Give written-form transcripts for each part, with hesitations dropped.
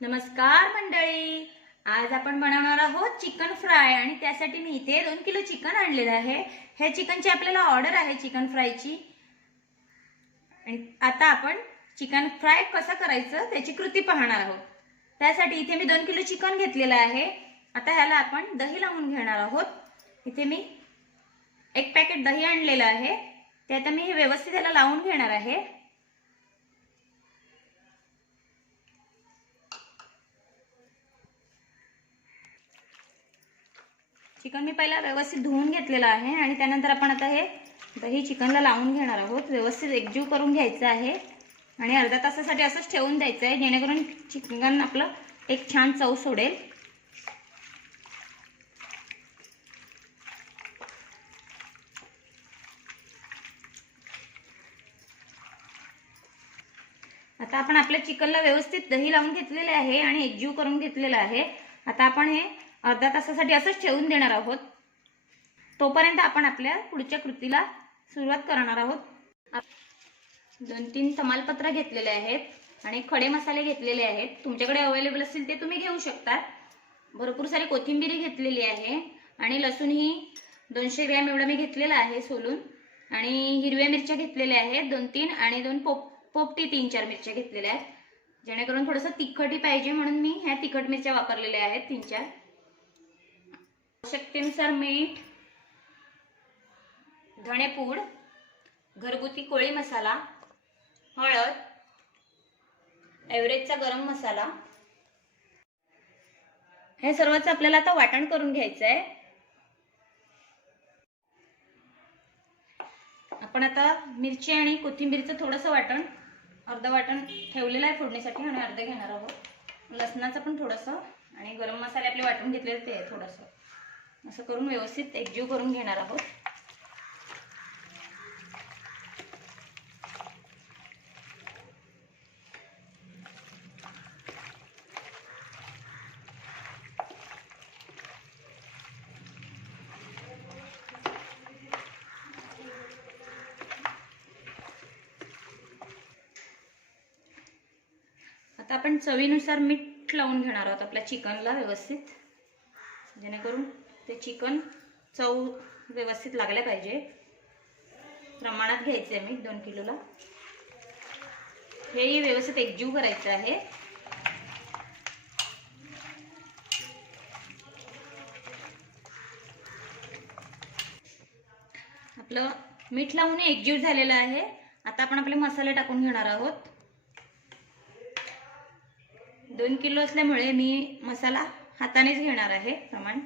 नमस्कार मंडळी, आज आपण बनवणार आहोत चिकन फ्राय आणि त्यासाठी मी इथे 2 किलो चिकन आणलेलं आहे। हे चिकनची आपल्याला ऑर्डर आहे चिकन फ्रायची। आणि आता आपण चिकन फ्राय कसं करायचं त्याची कृती पाहणार आहोत। त्यासाठी इथे मी 2 किलो चिकन घेतलेलं आहे। आता ह्याला आपण दही लावून घेणार आहोत। इथे मी 1 पॅकेट दही आणलेलं आहे, ते आता मी व्यवस्थित ह्याला लावून घेणार आहे। चिकन मी पहिला व्यवस्थित धुवून घेतलेलं आहे आणि त्यानंतर आपण आता हे दही चिकनला लावून घेणार आहोत। व्यवस्थित एकजीव करून घ्यायचं आहे आणि अर्धा तासासाठी असंच ठेवून द्यायचं आहे, जेणेकरून चिकन आपलं एक छान चव सोडेल। आता आपण आपल्या चिकनला व्यवस्थित दही लावून घेतलेले आहे आणि एकजीव करून घेतलेलं आहे। आता आपण हे अर्धा तासासाठी असंच ठेवून देणार आहोत। तोपर्यंत आपण आपल्या पुढच्या कृतीला सुरुवात करणार आहोत। 2-3 तमालपत्र घेतलेले आहेत आणि खडे मसाले घेतलेले आहेत। तुमच्याकडे अवेलेबल असतील ते तुम्ही घेऊ शकता। भरपूर सारी कोथिंबीर घेतलेली आहे आणि लसूण ही 200 ग्रॅम एवढा मी घेतलेला आहे सोलून। आणि हिरव्या मिरच्या घेतलेल्या आहेत 2-3 आणि 2 पोपटी 3-4 मिरच्या घेतलेल्या आहेत, जेणेकरून थोडंसं तिखटही पाहिजे म्हणून मी ह्या तिखट मिरच्या वापरलेल्या आहेत 3-4। आवश्यकतेनुसार मीठ, धणेपूड, घरगुती कोळी मसाला, हळद, एव्हरेजचा गरम मसाला, हे सर्वच आपल्याला आता वाटण करून घ्यायचं आहे। आपण आता मिरची आणि कोथिंबीरचं थोडंसं वाटण, अर्ध वाटण ठेवलेलं आहे फोडणीसाठी आणि अर्ध घेणार आहोत। लसणाचं पण थोडंसं आणि गरम मसाले आपले वाटून घेतलेले ते थोडंसं, असं करून व्यवस्थित एकजीव करून घेणार आहोत। आता आपण चवीनुसार मीठ लावून घेणार आहोत आपल्या चिकनला व्यवस्थित, जेणेकरून ते चिकन चव व्यवस्थित लागले पाहिजे। प्रमाणात घ्यायचे आहे मीठ 2 किलोला। हे व्यवस्थित एकजीव करायचं आहे। आपलं मीठ लावून एकजीव झालेलं आहे। आता आपण आपले मसाले टाकून घेणार आहोत। 2 किलो असल्यामुळे मी मसाला हातानेच घेणार आहे प्रमाण।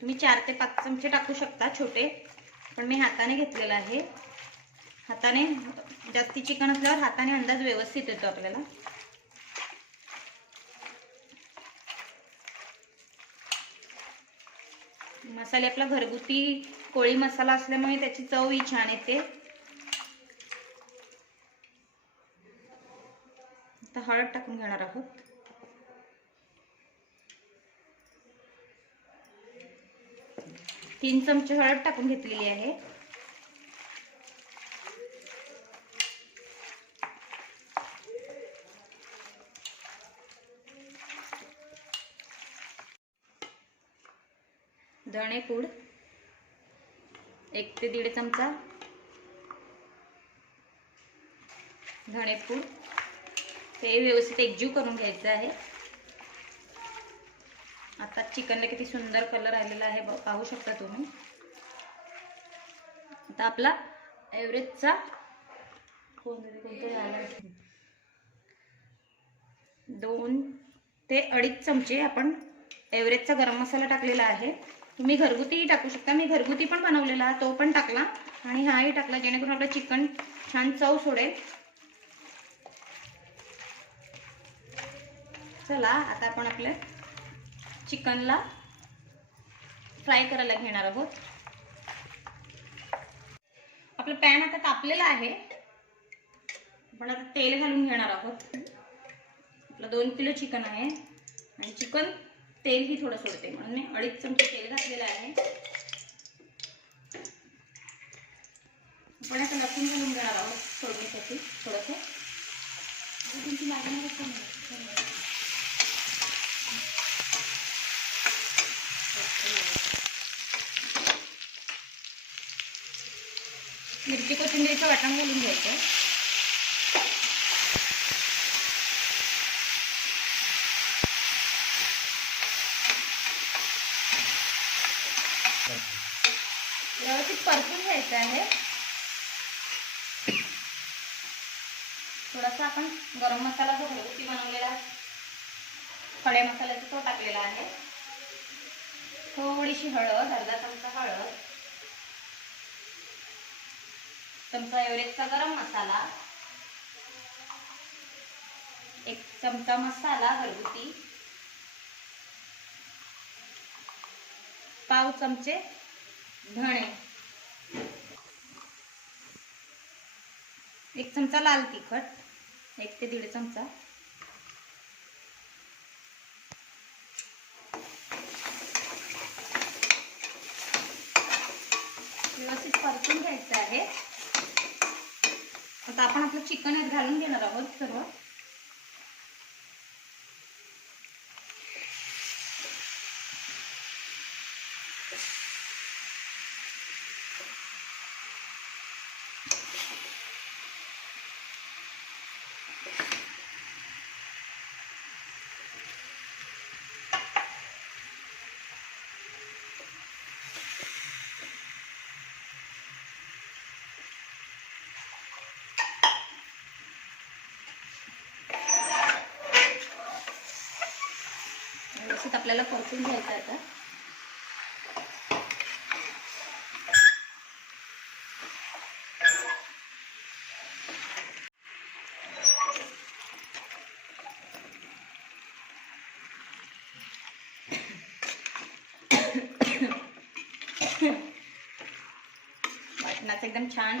तुम्ही 4 ते 5 चमचे टाकू शकता छोटे, पण मी हाताने घेतलेला आहे। हाताने जास्ती चिकन असल्यावर हाताने अंदाज व्यवस्थित येतो आपल्याला। मसाले आपला घरगुती कोळी मसाला असल्यामुळे त्याची चव ही छान येते। आता हळद टाकून घेणार आहोत। तीन चमचे हळद टाकून घेतलेली आहे। धणेपूड 1 ते 1.5 चमचा धणेपूड, हे व्यवस्थित एकजीव करून घ्यायचं आहे। आता चिकनला किती सुंदर कलर आलेला आहे पाहू शकता तुम्ही। आता आपला एव्हरेजचा 2 ते 2.5 चमचे आपण एव्हरेजचा गरम मसाला टाकलेला आहे। तुम्ही घरगुतीही टाकू शकता, मी घरगुती पण बनवलेला तो पण टाकला आणि हाही टाकला, जेणेकरून आपलं चिकन छान चव सोडेल। चला आता आपण आपल्या चिकनला फ्राय करायला घेणार आहोत। आपलं पॅन आता तापलेला आहे। आपण आता तेल घालून घेणार आहोत। आपलं 2 किलो चिकन आहे आणि चिकन तेल ही थोडं सोडते म्हणून मी 2.5 चमचे तेल घातलेलं आहे। आपण आता लसूण घालून घेणार आहोत फोडणीसाठी थोडंसं. मिरची कोथिंबीरचं वाटण घालून घ्यायचं. व्यवस्थित परतून घ्यायचं आहे. थोडासा आपण गरम मसाला जो घरगुती बनवलेला खडे मसाल्याचा तो टाकलेला आहे. थोडीशी हळद, अर्धा चमचा हळद, चमचा एव्हरेस्टचा गरम मसाला, 1 चमचा मसाला घरगुती, पाव चमचे धणे, 1 चमचा लाल तिखट, 1 ते 1.5 चमचा, व्यवस्थित परतून घ्यायचं आहे. आता आपण आपलं चिकन यात घालून घेणार आहोत सर्व. व्यवस्थित आपल्याला परतून घ्यायचं आहे आता. वाटणाचा एकदम छान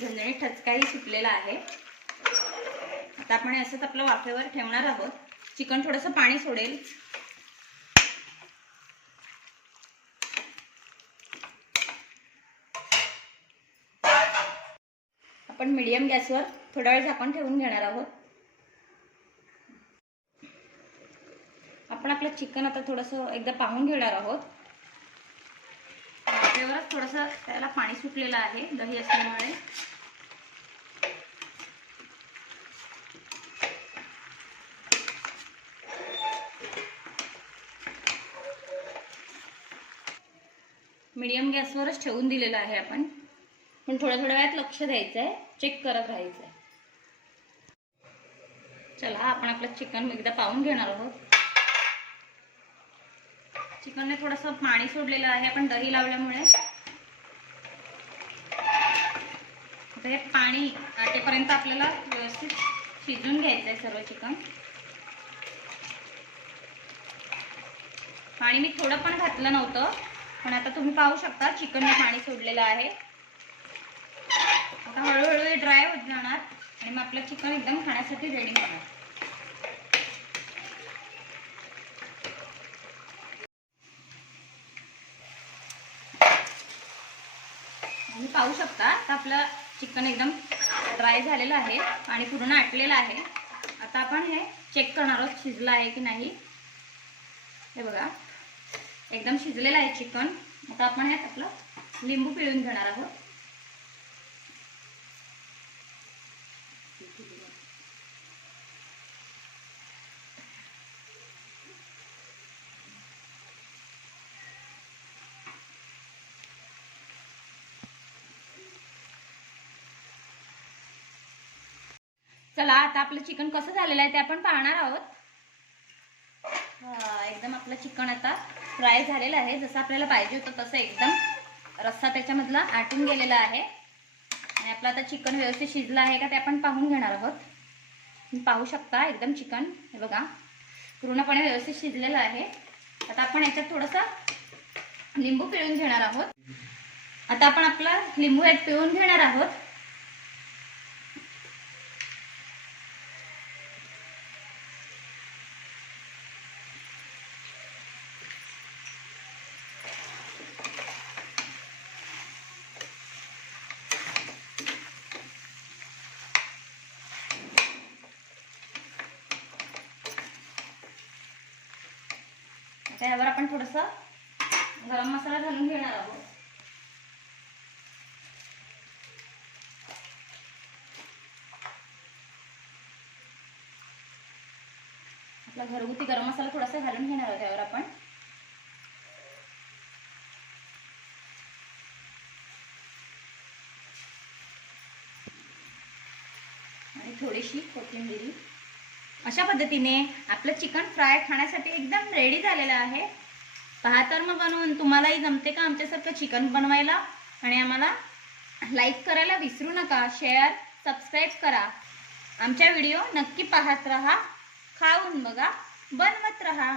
झणझणीत ठसकाही सुटलेला आहे. आता आपण असंच आपलं वाफेवर ठेवणार आहोत. चिकन थोडंसं पाणी सोडेल. आपण मीडियम गॅसवर थोडा वेळ झाकण ठेवून घेणार आहोत. आपण आपलं चिकन आता थोडंसं एकदा पाहून घेणार आहोत. वाफेवरच थोडंसं त्याला पाणी सुटलेलं आहे दही असल्यामुळे. मीडियम गॅसवरच ठेवून दिलेलं आहे आपण, पण थोड्या थोड्या वेळात लक्ष द्यायचं आहे, चेक करत राहायचं आहे. चला आपण आपलं चिकन एकदा पाहून घेणार आहोत. चिकनने थोडंसं पाणी सोडलेलं आहे आपण दही लावल्यामुळे. आता हे पाणी आटेपर्यंत आपल्याला व्यवस्थित शिजून घ्यायचं आहे सर्व चिकन. पाणी मी थोडं पण घातलं नव्हतं, पण आता तुम्ही पाहू शकता चिकनने पाणी सोडलेलं आहे. आता हळूहळू ड्राय होत जाणार आणि मग आपलं चिकन एकदम खाण्यासाठी रेडी होणार. तुम्ही पाहू शकता आता आपलं चिकन एकदम ड्राय झालेलं आहे आणि पूर्ण आटलेलं आहे. आता आपण हे चेक करणार आहोत शिजलं आहे की नाही. हे बघा एकदम शिजलेलं आहे चिकन. आता आपण ह्यात आपलं लिंबू पिळून घेणार आहोत. चला आता आपलं चिकन कसं झालेलं आहे ते आपण पाहणार आहोत. एकदम आपलं चिकन आता फ्राय झालेलं आहे. जसं आपल्याला पाहिजे होतं तसं एकदम रस्सा त्याच्यामधला आटून गेलेला आहे. आणि आपलं आता चिकन व्यवस्थित शिजलं आहे का ते आपण पाहून घेणार आहोत. तुम्ही पाहू शकता एकदम चिकन हे बघा पूर्णपणे व्यवस्थित शिजलेलं आहे. आता आपण याच्यात थोडंसं लिंबू पिळून घेणार आहोत. आता आपण आपला लिंबू यात पिळून घेणार आहोत. असं गरम मसाला घालून घेणार आहोत. आपला घरगुती गरम मसाला थोडासा घालून घेणार आहोत त्यावर आपण. आणि थोडीशी कोथिंबीर. अशा पद्धतीने आपलं चिकन फ्राय खाण्यासाठी एकदम रेडी झालेलं आहे. पहा तर मग बनवून. तुम्हालाही जमते का आमच्यासारखं चिकन बनवायला? आणि आम्हाला लाईक करायला विसरू नका. शेअर सबस्क्राईब करा. आमच्या व्हिडिओ नक्की पाहत राहा. खाऊन बघा, बनवत राहा.